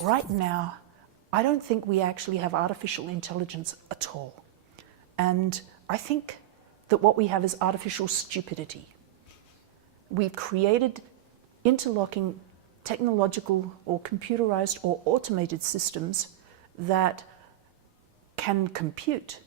right now, I don't think we actually have artificial intelligence at all. And I think that what we have is artificial stupidity. We've created interlocking technological or computerized or automated systems that can compute,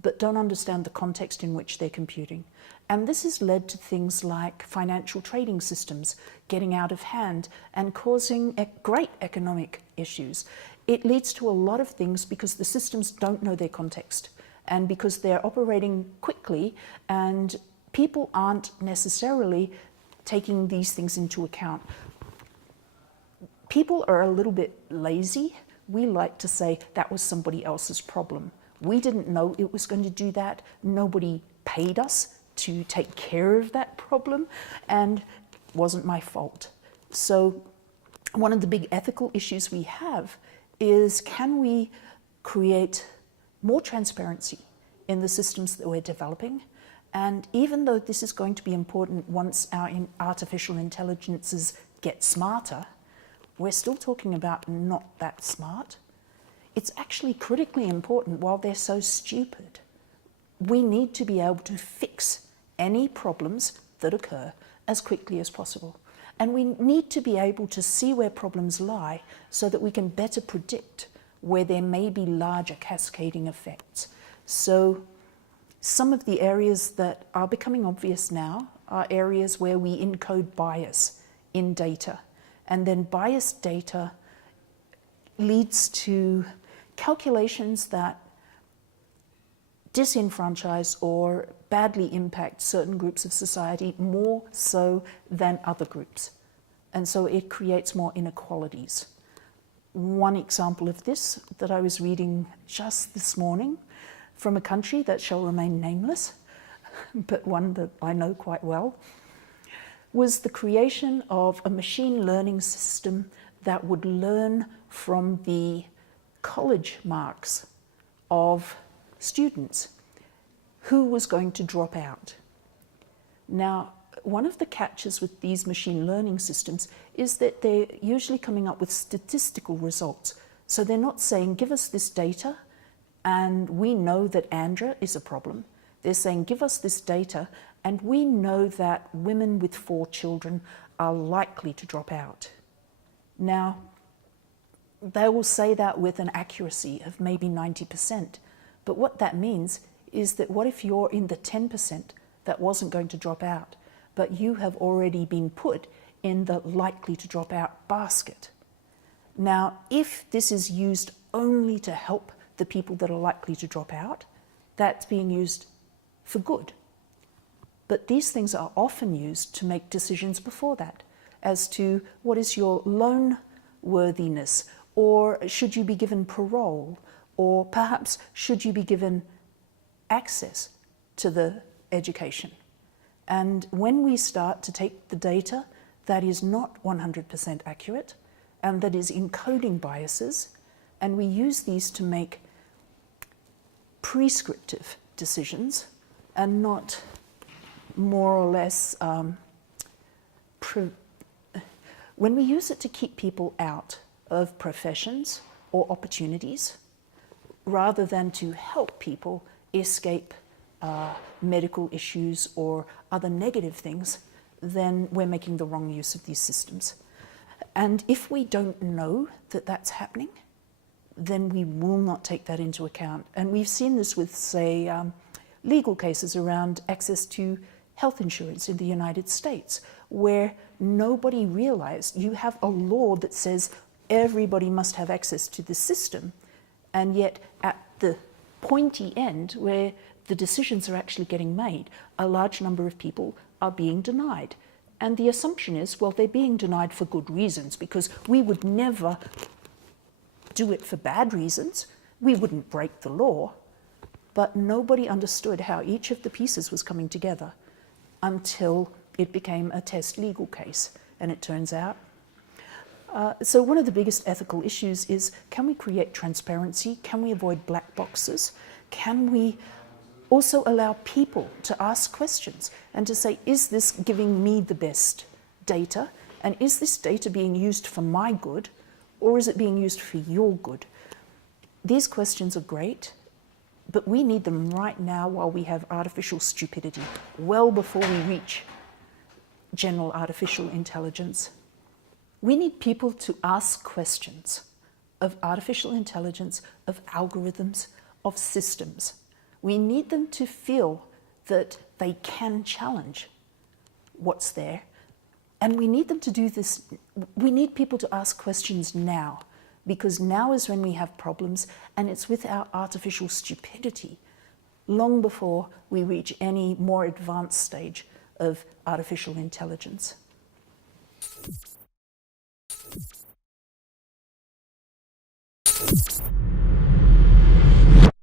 but don't understand the context in which they're computing. And this has led to things like financial trading systems getting out of hand and causing great economic issues. It leads to a lot of things because the systems don't know their context and because they're operating quickly and people aren't necessarily taking these things into account. People are a little bit lazy. We like to say that was somebody else's problem. We didn't know it was going to do that. Nobody paid us to take care of that problem, and it wasn't my fault. So one of the big ethical issues we have is, can we create more transparency in the systems that we're developing? And even though this is going to be important once our artificial intelligences get smarter, we're still talking about not that smart. It's actually critically important while they're so stupid. We need to be able to fix any problems that occur as quickly as possible. And we need to be able to see where problems lie so that we can better predict where there may be larger cascading effects. So some of the areas that are becoming obvious now are areas where we encode bias in data. And then biased data leads to calculations that disenfranchise or badly impact certain groups of society more so than other groups. And so it creates more inequalities. One example of this that I was reading just this morning from a country that shall remain nameless, but one that I know quite well, was the creation of a machine learning system that would learn from the college marks of students who was going to drop out. Now, one of the catches with these machine learning systems is that they're usually coming up with statistical results. So they're not saying, give us this data and we know that Andra is a problem. They're saying, give us this data and we know that women with 4 children are likely to drop out. Now, they will say that with an accuracy of maybe 90%. But what that means is that what if you're in the 10% that wasn't going to drop out, but you have already been put in the likely to drop out basket? Now, if this is used only to help the people that are likely to drop out, that's being used for good. But these things are often used to make decisions before that as to what is your loan worthiness, or should you be given parole, or perhaps should you be given access to the education. And when we start to take the data that is not 100% accurate and that is encoding biases, and we use these to make prescriptive decisions and not more or less, when we use it to keep people out of professions or opportunities, rather than to help people escape medical issues or other negative things, then we're making the wrong use of these systems. And if we don't know that that's happening, then we will not take that into account. And we've seen this with, say, legal cases around access to health insurance in the United States, where nobody realized you have a law that says everybody must have access to the system, and yet at the pointy end where the decisions are actually getting made, a large number of people are being denied. And the assumption is, well, they're being denied for good reasons, because we would never do it for bad reasons. We wouldn't break the law. But nobody understood how each of the pieces was coming together until it became a test legal case. And it turns out. So one of the biggest ethical issues is, can we create transparency? Can we avoid black boxes? Can we also allow people to ask questions and to say, is this giving me the best data? And is this data being used for my good? or is it being used for your good? These questions are great, but we need them right now while we have artificial stupidity, well before we reach general artificial intelligence. We need people to ask questions of artificial intelligence, of algorithms, of systems. We need them to feel that they can challenge what's there. And we need them to do this. We need people to ask questions now, because now is when we have problems, and it's with our artificial stupidity, long before we reach any more advanced stage of artificial intelligence.